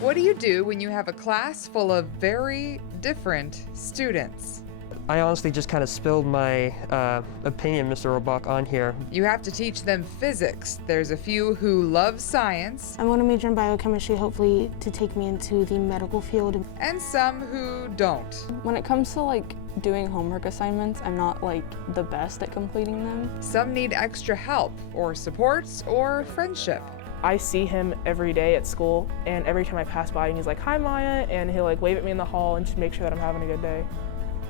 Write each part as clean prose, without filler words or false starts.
What do you do when you have a class full of very different students? I honestly just kind of spilled my opinion, Mr. Rohrbach, on here. You have to teach them physics. There's a few who love science. I want to major in biochemistry, hopefully to take me into the medical field. And some who don't. When it comes to doing homework assignments, I'm not the best at completing them. Some need extra help or supports or friendship. I see him every day at school, and every time I pass by, he's like, "Hi, Maya," and he'll wave at me in the hall and just make sure that I'm having a good day.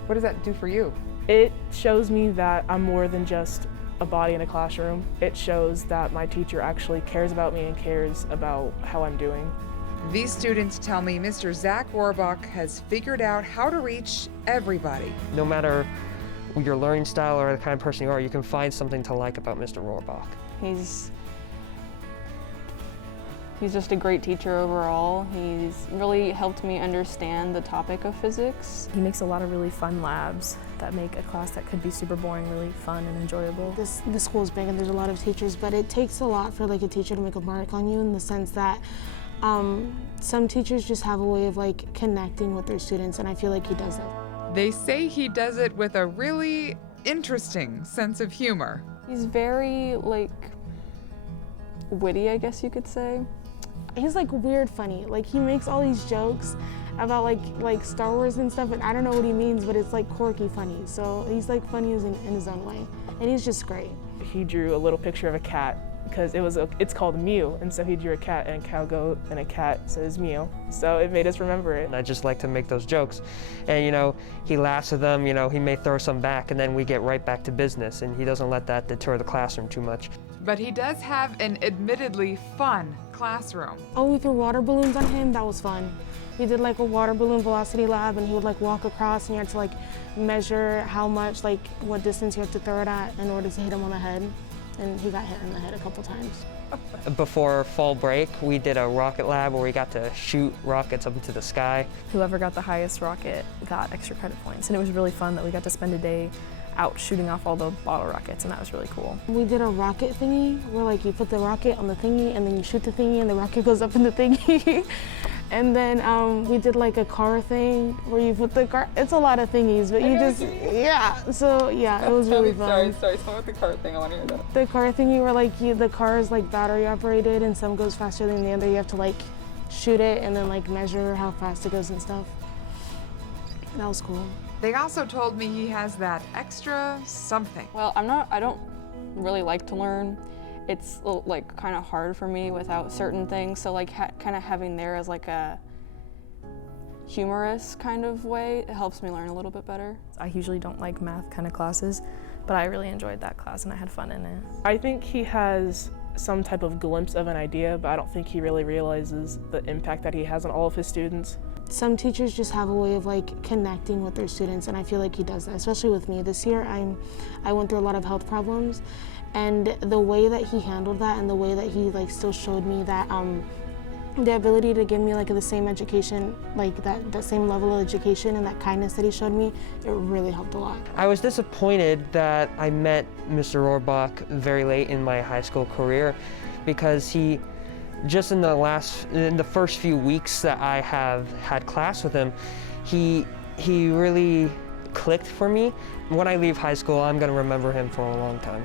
What does that do for you? It shows me that I'm more than just a body in a classroom. It shows that my teacher actually cares about me and cares about how I'm doing. These students tell me Mr. Zach Rohrbach has figured out how to reach everybody. No matter your learning style or the kind of person you are, you can find something to like about Mr. Rohrbach. He's just a great teacher overall. He's really helped me understand the topic of physics. He makes a lot of really fun labs that make a class that could be super boring really fun and enjoyable. The school's big and there's a lot of teachers, but it takes a lot for a teacher to make a mark on you in the sense that some teachers just have a way of connecting with their students, and I feel like he does it. They say he does it with a really interesting sense of humor. He's very witty, I guess you could say. He's weird funny. He makes all these jokes about like Star Wars and stuff, and I don't know what he means, but it's quirky funny. So he's funny in his own way, and he's just great. He drew a little picture of a cat because it's called Mew, and so he drew a cat and a cow goat and a cat, so it's Mew. So it made us remember it. And I just like to make those jokes. And he laughs at them, he may throw some back, and then we get right back to business, and he doesn't let that deter the classroom too much. But he does have an admittedly fun classroom. Oh, we threw water balloons on him. That was fun. We did a water balloon velocity lab, and he would walk across, and you had to measure how much, what distance you have to throw it at in order to hit him on the head. And he got hit in the head a couple times. Before fall break, we did a rocket lab where we got to shoot rockets up into the sky. Whoever got the highest rocket got extra credit points, and it was really fun that we got to spend a day out shooting off all the bottle rockets, and that was really cool. We did a rocket thingy where you put the rocket on the thingy and then you shoot the thingy and the rocket goes up in the thingy. And then we did a car thing where you put the car, it's a lot of thingies, but so yeah, it was really fun. Sorry, tell me about the car thing, I want to hear that. The car thingy where the car is battery operated and some goes faster than the other. You have to shoot it and then measure how fast it goes and stuff. That was cool. They also told me he has that extra something. Well, I don't really like to learn. It's kind of hard for me without certain things, so kind of having there as a humorous kind of way, it helps me learn a little bit better. I usually don't like math kind of classes, but I really enjoyed that class and I had fun in it. I think he has some type of glimpse of an idea, but I don't think he really realizes the impact that he has on all of his students. Some teachers just have a way of connecting with their students, and I feel like he does that, especially with me. This year I went through a lot of health problems, and the way that he handled that and the way that he still showed me that the ability to give me the same education, that same level of education and that kindness that he showed me, it really helped a lot. I was disappointed that I met Mr. Rohrbach very late in my high school career because he just in the first few weeks that I have had class with him, he really clicked for me. When I leave high school, I'm going to remember him for a long time.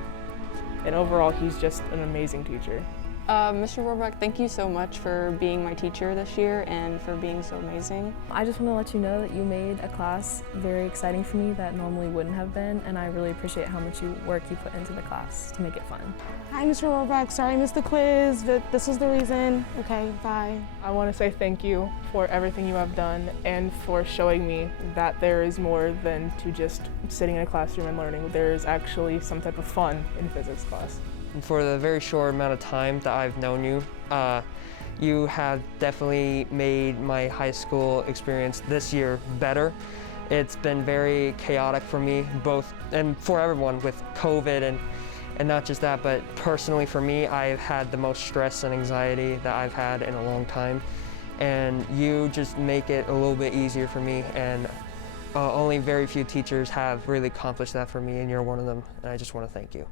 And overall, he's just an amazing teacher. Mr. Rohrbach, thank you so much for being my teacher this year and for being so amazing. I just want to let you know that you made a class very exciting for me that normally wouldn't have been, and I really appreciate how much work you put into the class to make it fun. Hi, Mr. Rohrbach. Sorry I missed the quiz, but this was the reason. Okay, bye. I want to say thank you for everything you have done and for showing me that there is more than to just sitting in a classroom and learning. There is actually some type of fun in physics class. For the very short amount of time that I've known you, you have definitely made my high school experience this year better. It's been very chaotic for me, both and for everyone with COVID and not just that, but personally for me, I've had the most stress and anxiety that I've had in a long time. And you just make it a little bit easier for me, and only very few teachers have really accomplished that for me, and you're one of them, and I just want to thank you.